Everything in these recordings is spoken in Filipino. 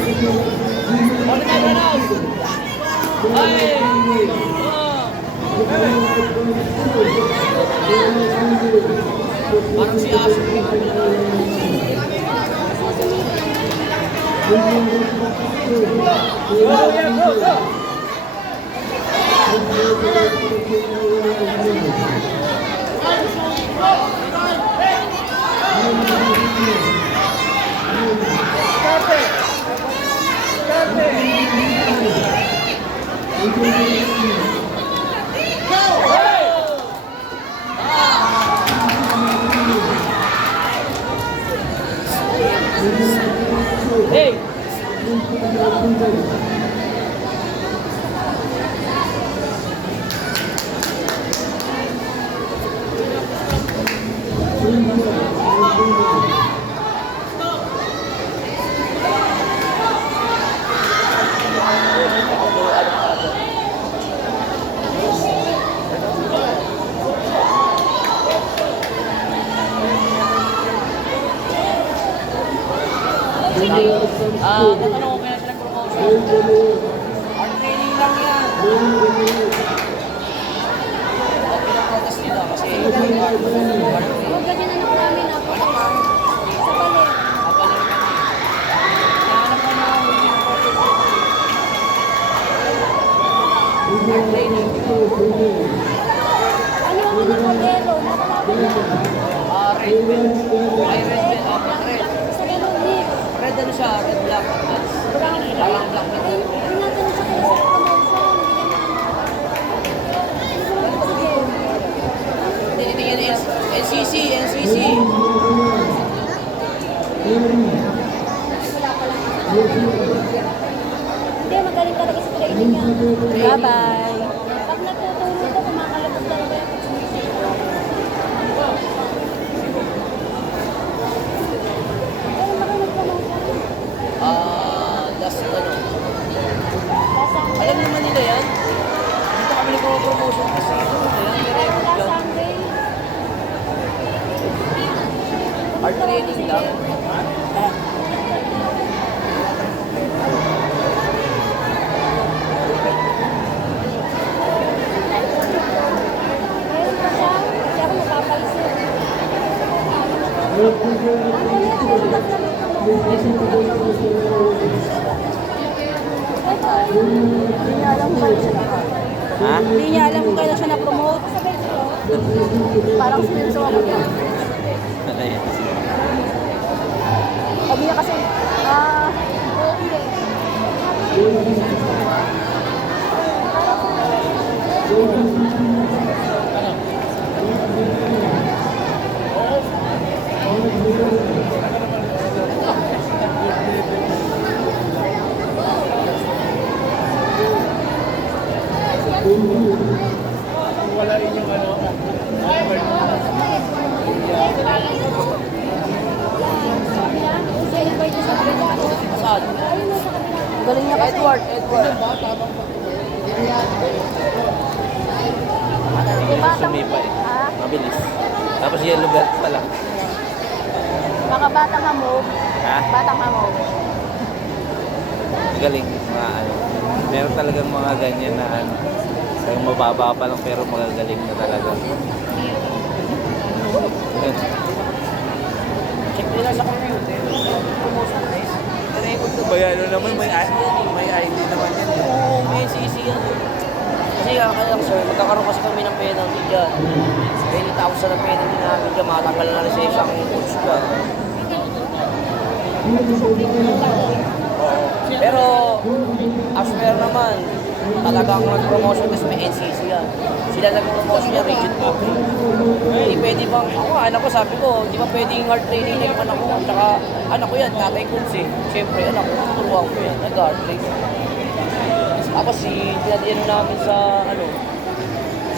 Ordinary round. Ay! Parang si Aso. Hey! Natanong ko kaya sila promotion. Art training lang yan. Pinaprotest nila kasi art training. Huwag ganyan anak namin ako. Sa palit. Kapalir kami. Nahanap ka na winning protest. Art training. Ano ang mga modelo? Nakalaban na. Red belt. Ay, red belt. Red. Sa ganun din. Red ano siya? Red black belts. Brown. Parang black belt. Ay, natin na siya kayo sa promotion. Sige. Tinitingin NCC. Hindi, magaling talaga sa training niya. Bye-bye. Pag natutulog ko, kumakalabas talaga yung Pero marunong promotion. Last ano. Last Alam naman nila yan. Dito kami nag-promotion kasi. Last Sunday. Art training lang. Meron pa siya. Kasi ako napapaisip. Hindi niya alam kung kailan siya na-promote. Ha? Hindi niya alam kung kailan siya na-promote. Parang sinunso ako niya. Ano yan? Sabi niya kasi, okay. Wala rin yung ano. Sabi niya, siya invite niya sa kabila. Saan? Ayun na sa kabila. Galing niya kasi. Edward. Yung batang, Sumipa eh. ha? Mabilis. Tapos yellow belt pa lang. Mga batang hamog. Ha? Batang hamog. Galing. Mga ano. Meron talagang mga ganyan na ano. Talagang mababa pa lang pero magagaling na talaga. Check nila sa computer. Promotion guys. Record ko ba yan? Ano naman may ID naman yan. Oo, may NCC yan. Kasi kaya lang sir, magkakaroon kasi kami ng penalty dyan. 20,000 na penalty namin dyan. Matanggal na rin sa isang coach ka. Pero, as fair naman, talagang nag-promotion kasi may NCC yan. Sila nag-promotion niya, rigid po. Hindi pwede bang, ako anak ko sabi ko, hindi ba pwedeng hard training na yung anak ko? Tsaka anak ko yan, tatay ko si. Siyempre anak ko, turuan ko yan, nag-hard training. Tapos dinadiyan namin sa, ano,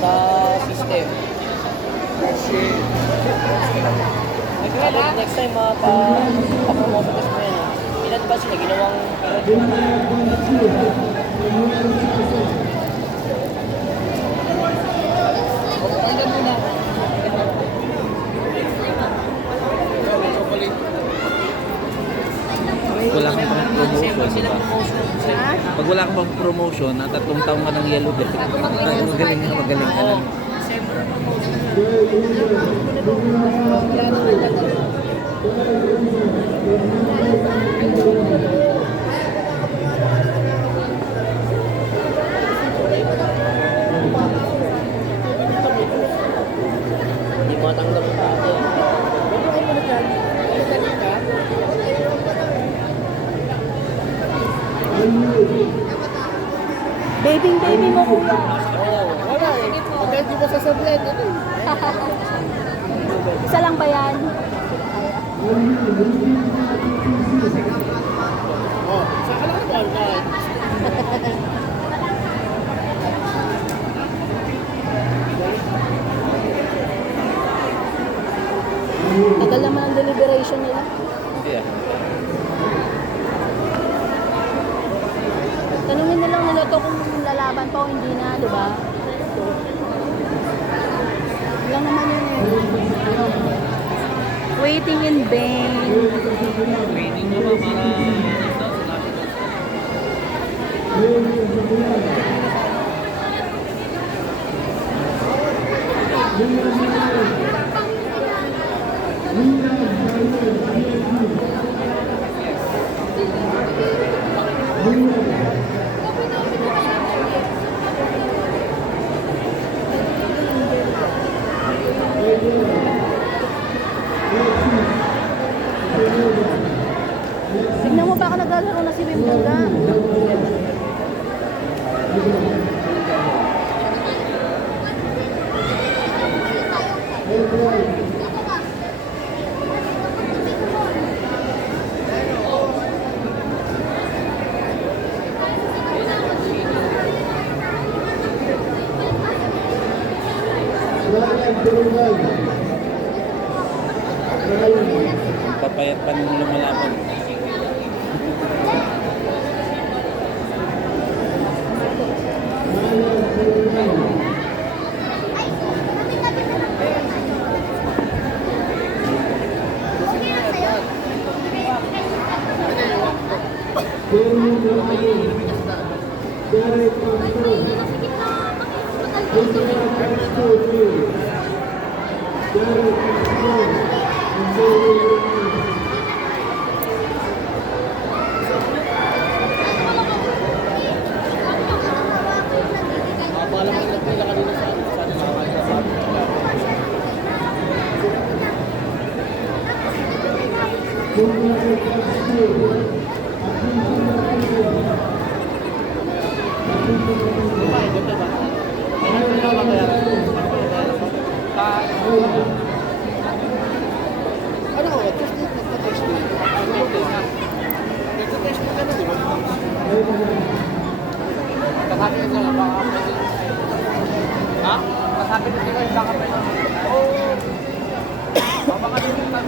sa system. Next time, pa-promotion kasi mo yan. Ilan ba sila ginawang wala kang promotion. wala ka pang promotion, na 3 taong ka ng yellow belt. Magaling ka Oo. na. Hindi matanggap yung tao. Baby mo kuya. Wala eh. Pagka di mo sasabihin, ano eh. Isa lang ba yan? Oh, saka lang ako. Tagal naman ang deliberation nila. Yeah. Tanungin na lang nila to kung lalaban pa o hindi na, di ba? Lang naman yun eh. Waiting in vain. Training mo ba para... Tignan mo baka naglalaro na si Wimbledon. Papayat pa nung lumalaban. Ano ko? Nagpa-testing. Nagpa-testing ka na, di ba? Kasabi ko sa'yo, baka pwede. Ha? Kasabi ko sa'yo, baka pwede. Oo. Baka din lang.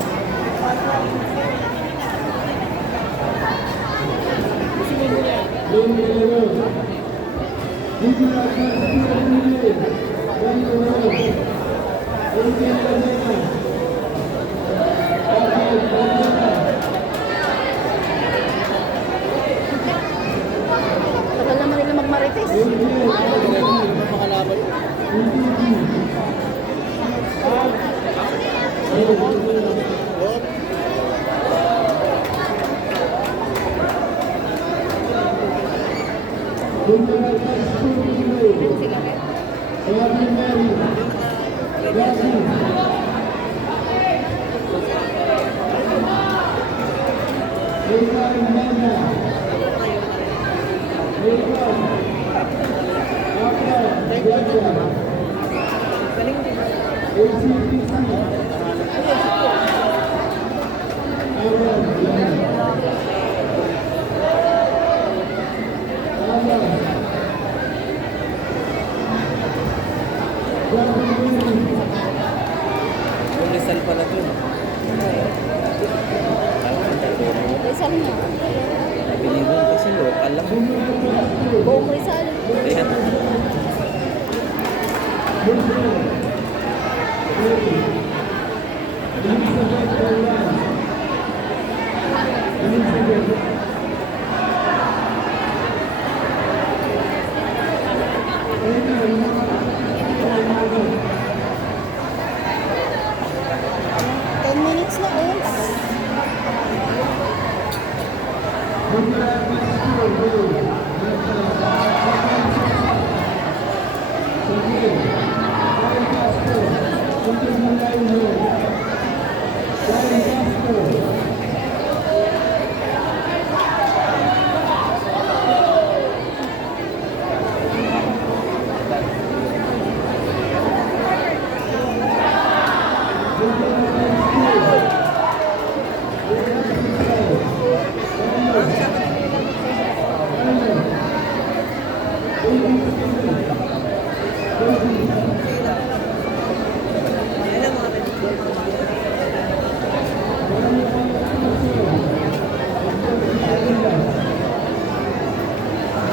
Tagal naman nila magmarites. Hindi naman makalaban. Rizal pala dun. Rizal niya. Pilihan kasi local lang. Buong Rizal. Ayan.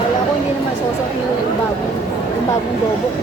Wala ko hindi naman sosok yung bagong dobok.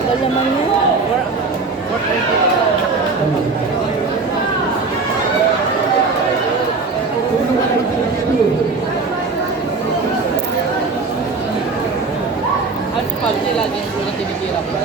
Tagal naman yun. Ano si Pablo lagi yung sulat tinitira ko?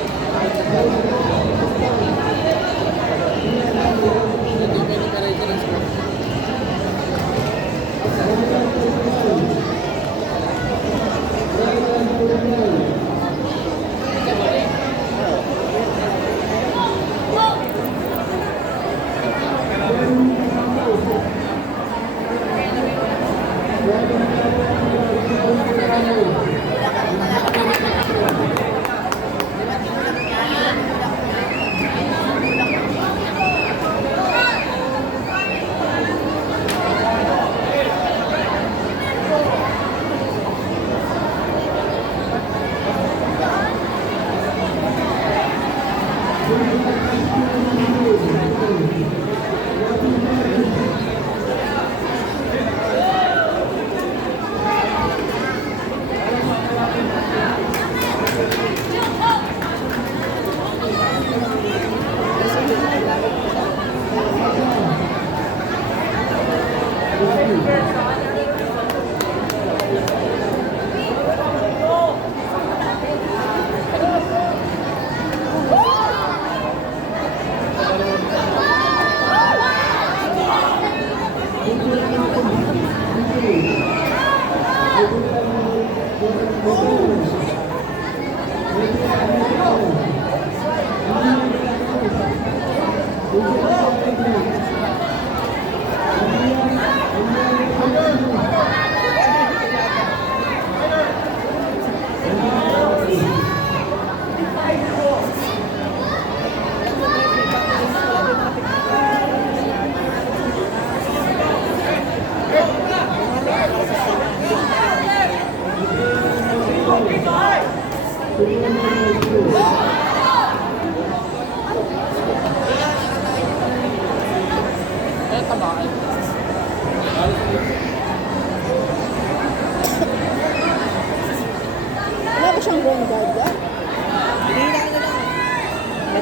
Wala ba siyang ground guard dyan?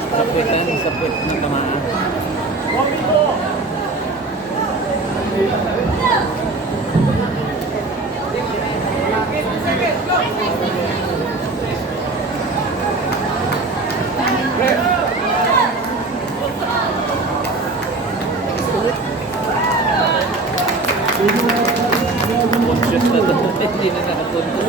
Sa puwet na tamaan. Conscious na to. Hindi na nakapuntos.